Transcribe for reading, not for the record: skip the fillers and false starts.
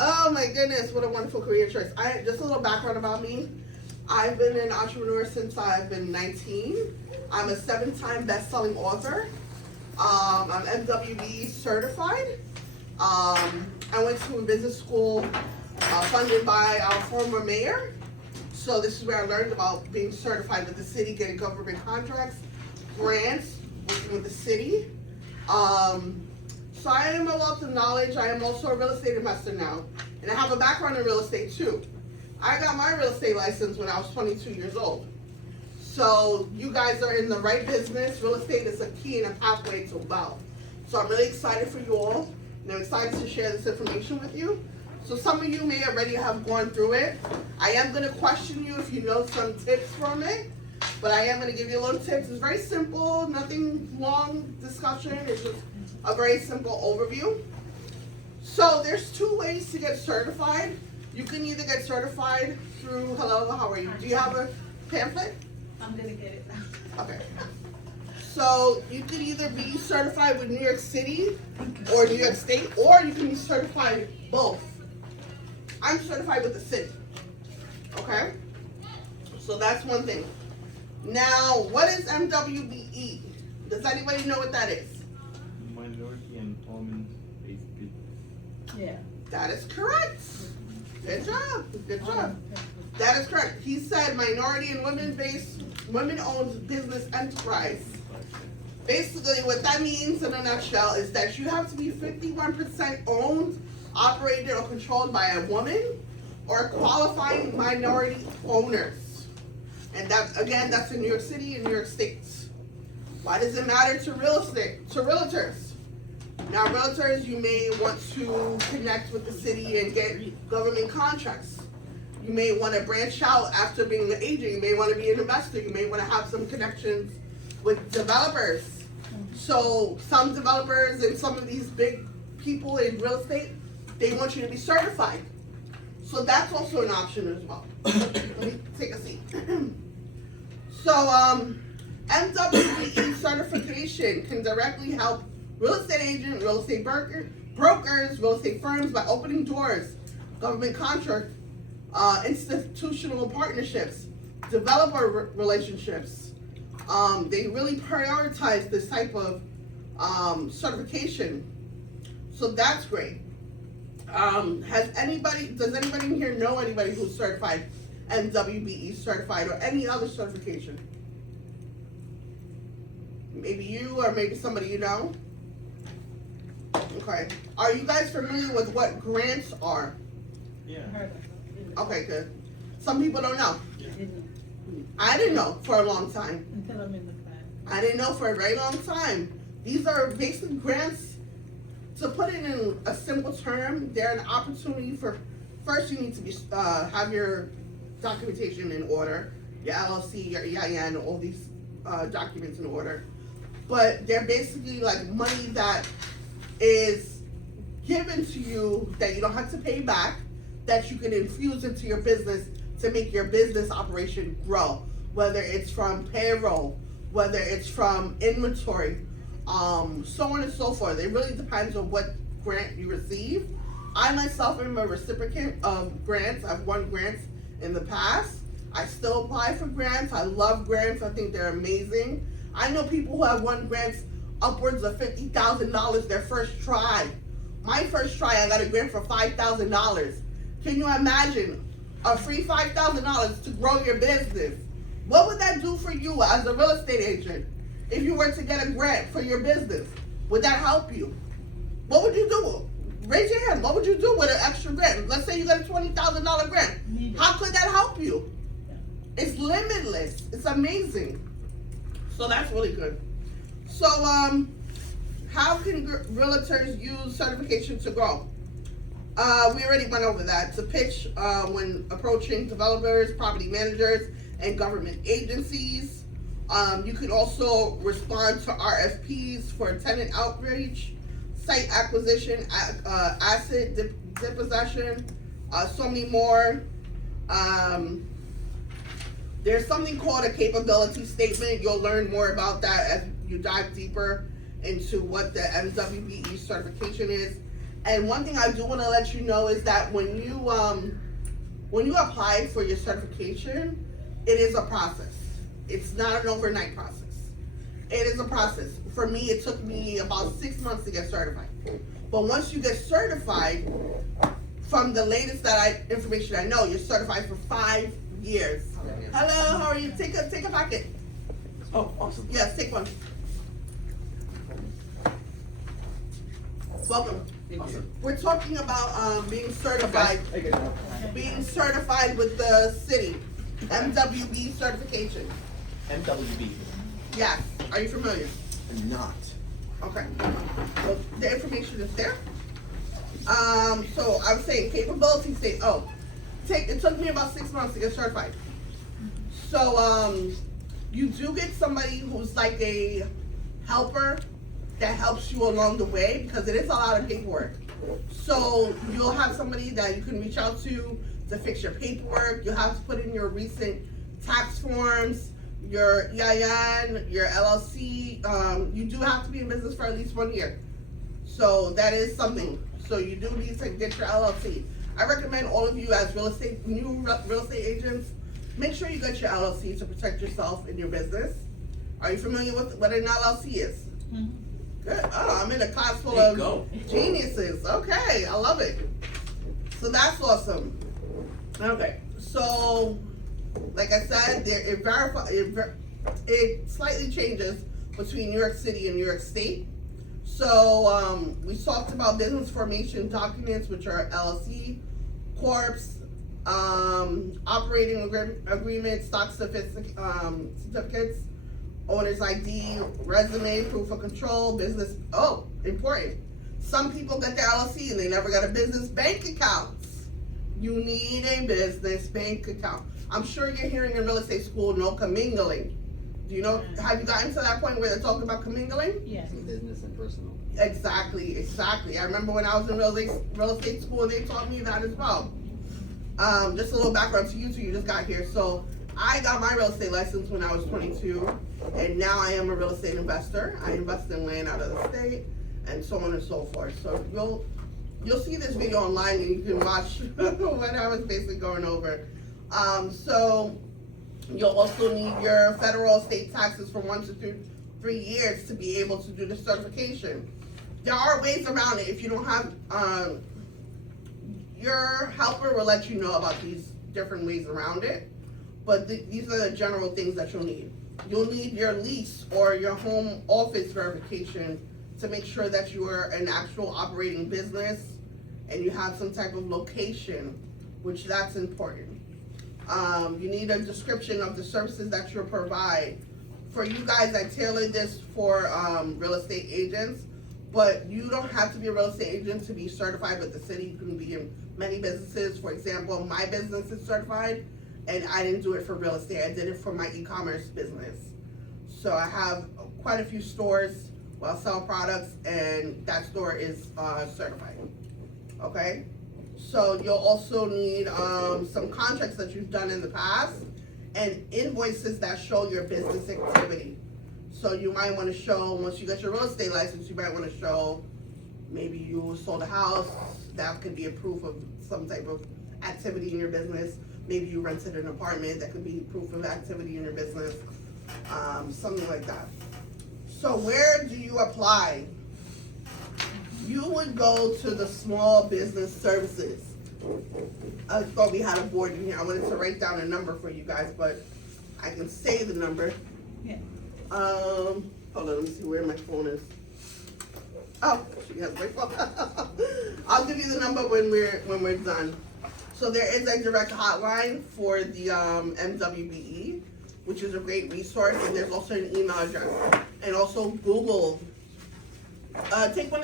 Oh my goodness, what a wonderful career choice. Just a little background about me. I've been an entrepreneur since I've been 19. I'm a 7-time best-selling author. I'm MWBE certified. I went to a business school funded by our former mayor. So this is where I learned about being certified with the city, getting government contracts, grants, working with the city. So I am a wealth of knowledge. I am also a real estate investor now. And I have a background in real estate too. I got my real estate license when I was 22 years old. So you guys are in the right business. Real estate is a key and a pathway to wealth. So I'm really excited for you all. And I'm excited to share this information with you. So some of you may already have gone through it. I am going to question you if you know some tips from it. But I am going to give you a little tips. It's very simple, nothing long discussion. It's just a very simple overview. So there's 2 ways to get certified. You can either get certified through, hello, how are you? Do you have a pamphlet? I'm gonna get it now. Okay. So you can either be certified with New York City or New York State, or you can be certified both. I'm certified with the city. Okay? So that's one thing. Now, what is MWBE? Does anybody know what that is? Minority Empowerment-Based Business. Yeah. That is correct. Good job. Good job. That is correct. He said minority and women-owned business enterprise. Basically, what that means in a nutshell is that you have to be 51% owned, operated, or controlled by a woman or qualifying minority owners. And that, again, that's in New York City and New York State. Why does it matter to real estate, to realtors? Now, realtors, you may want to connect with the city and get government contracts. You may want to branch out after being an agent. You may want to be an investor. You may want to have some connections with developers. So some developers and some of these big people in real estate, they want you to be certified. So that's also an option as well. Let me take a seat. So MWBE certification can directly help real estate agents, real estate brokers, real estate firms by opening doors, government contracts, institutional partnerships, developer relationships. They really prioritize this type of certification. So that's great. Does anybody in here know anybody who's certified, MWBE certified, or any other certification? Maybe you or maybe somebody you know? Okay. Are you guys familiar with what grants are? Yeah. Okay, good. Some people don't know. Yeah. I didn't know for a long time. Until I'm in the class. I didn't know for a very long time. These are basic grants. To put it in a simple term, they're an opportunity for, first you need to be have your documentation in order, your LLC, your EIN, all these documents in order. But they're basically like money that is given to you that you don't have to pay back, that you can infuse into your business to make your business operation grow. Whether it's from payroll, whether it's from inventory, so on and so forth. It really depends on what grant you receive. I myself am a recipient of grants. I've won grants in the past. I still apply for grants. I love grants. I think they're amazing. I know people who have won grants upwards of $50,000 their first try. My first try, I got a grant for $5,000. Can you imagine a free $5,000 to grow your business? What would that do for you as a real estate agent? If you were to get a grant for your business, would that help you? What would you do? Raise your hand. What would you do with an extra grant? Let's say you got a $20,000 grant. How could that help you? It's limitless. It's amazing. So that's really good. So how can realtors use certification to grow? We already went over that. To pitch when approaching developers, property managers, and government agencies. You can also respond to RFPs for tenant outreach, site acquisition, asset dispossession, so many more. There's something called a capability statement. You'll learn more about that as you dive deeper into what the MWBE certification is. And one thing I do want to let you know is that when you apply for your certification, it is a process. It's not an overnight process. It is a process. For me, it took me about 6 months to get certified. But once you get certified, from the latest information I know, you're certified for 5 years. Hello, how are you? Take a packet. Oh, awesome. Yes, take one. Welcome. Awesome. We're talking about being certified. I get it. Being certified with the city. MWBE certification. MWBE. Yes. Are you familiar? I'm not. Okay. So the information is there. So I was saying capability state. It took me about 6 months to get certified. So you do get somebody who's like a helper that helps you along the way, because it is a lot of paperwork. So you'll have somebody that you can reach out to fix your paperwork. You'll have to put in your recent tax forms, your EIN, your LLC. You do have to be in business for at least 1 year. So that is something. So you do need to get your LLC. I recommend all of you as new real estate agents, make sure you get your LLC to protect yourself and your business. Are you familiar with what an LLC is? Mhm. Good. Oh, I'm in a class full There you of go. geniuses. Okay, I love it. So that's awesome. Okay, so like I said, it slightly changes between New York City and New York State. So we talked about business formation documents, which are LLC, corps, operating agreement, stock certificates, owner's ID, resume, proof of control, business. Oh, important. Some people get their LLC and they never got a business bank account. You need a business bank account. I'm sure you're hearing in real estate school, no commingling. Do you know, have you gotten to that point where they're talking about commingling? Yes. Business and personal. Exactly. I remember when I was in real estate school, they taught me that as well. Just a little background to you two, you just got here. So I got my real estate license when I was 22, and now I am a real estate investor. I invest in land out of the state, and so on and so forth. So you'll see this video online, and you can watch what I was basically going over. So you'll also need your federal state taxes for 1 to 3 years to be able to do the certification. There are ways around it. If you don't have, your helper will let you know about these different ways around it. But these are the general things that you'll need. You'll need your lease or your home office verification to make sure that you are an actual operating business and you have some type of location, which that's important. You need a description of the services that you provide. For you guys, I tailored this for real estate agents, but you don't have to be a real estate agent to be certified with the city. You can be in many businesses. For example, my business is certified, and I didn't do it for real estate. I did it for my e-commerce business. So I have quite a few stores where I sell products, and that store is certified. Okay? So you'll also need some contracts that you've done in the past and invoices that show your business activity. So you might want to show, once you get your real estate license, you might want to show maybe you sold a house. That could be a proof of some type of activity in your business. Maybe you rented an apartment. That could be proof of activity in your business. Something like that. So where do you apply? You would go to the small business services. I thought we had a board in here. I wanted to write down a number for you guys, but I can say the number. Yeah. Hold on, let me see where my phone is. Oh, she has my phone. I'll give you the number when we're done. So there is a direct hotline for the MWBE, which is a great resource, and there's also an email address. And also Google. Take one